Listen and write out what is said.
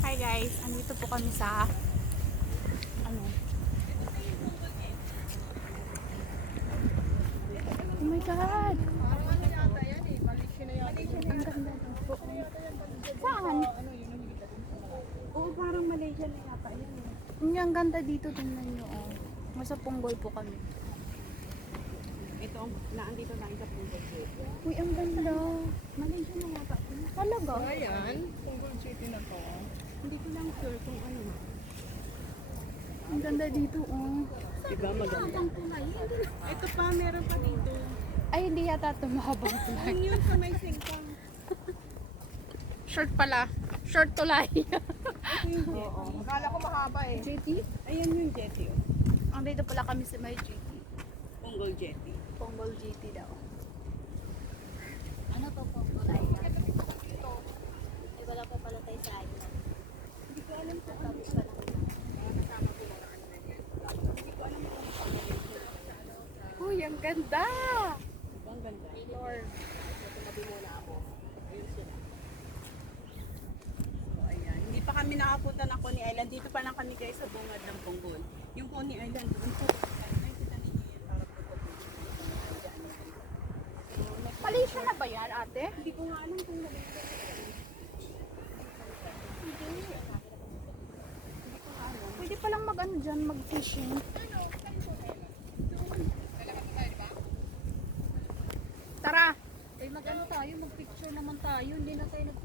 Hi guys, andito po kami sa ano? Oh my god. Parang ano yata yan eh, Malaysia na yata. Ang ganda po. Saan? Oo, parang Malaysia na yata yan eh. Ang ganda dito, tingnan niyo oh. Nasa Punggol po kami. Ito, naandito na sa Punggol City. Uy, ang ganda. Malaysia na yata. Talaga? Ayan, Punggol City na to. Hindi ko lang sure kung ano. Ang ganda dito oh. Diba maganda? Ito pa, meron pa dito. Ay, hindi yata ito mahabang tulay. Yun yun sa may singkang. Short pala. Short tulay. Oo. Akala ko mahaba eh. JT? Ayan yung jetty. Oh. Andito pala kami sa may JT. Punggol Jetty. Punggol JT daw. Ano to po? Ay, ito. Ay, wala pa pala tayo sa island. Hindi ko alam kung Tapos pa lang. kasama ko lang ano na yan. Hindi ko alam kung Uy, ang ganda! ang ganda. Lord. Tumabi muna ako. Ayun sila. So, ayan. Hindi pa kami nakapunta ng Coney Island. Dito pa lang kami guys sa bungad ng Punggol. Yung Coney Island, doon po. Nakikita ninyo yan. Parang Malaysia na ba yan, ate? hindi ko nga alam kung Malaysia. Pwede palang mag-ano dyan, mag-fishing. Tara! Ay, mag-ano tayo? Mag-picture naman tayo. Hindi na tayo nag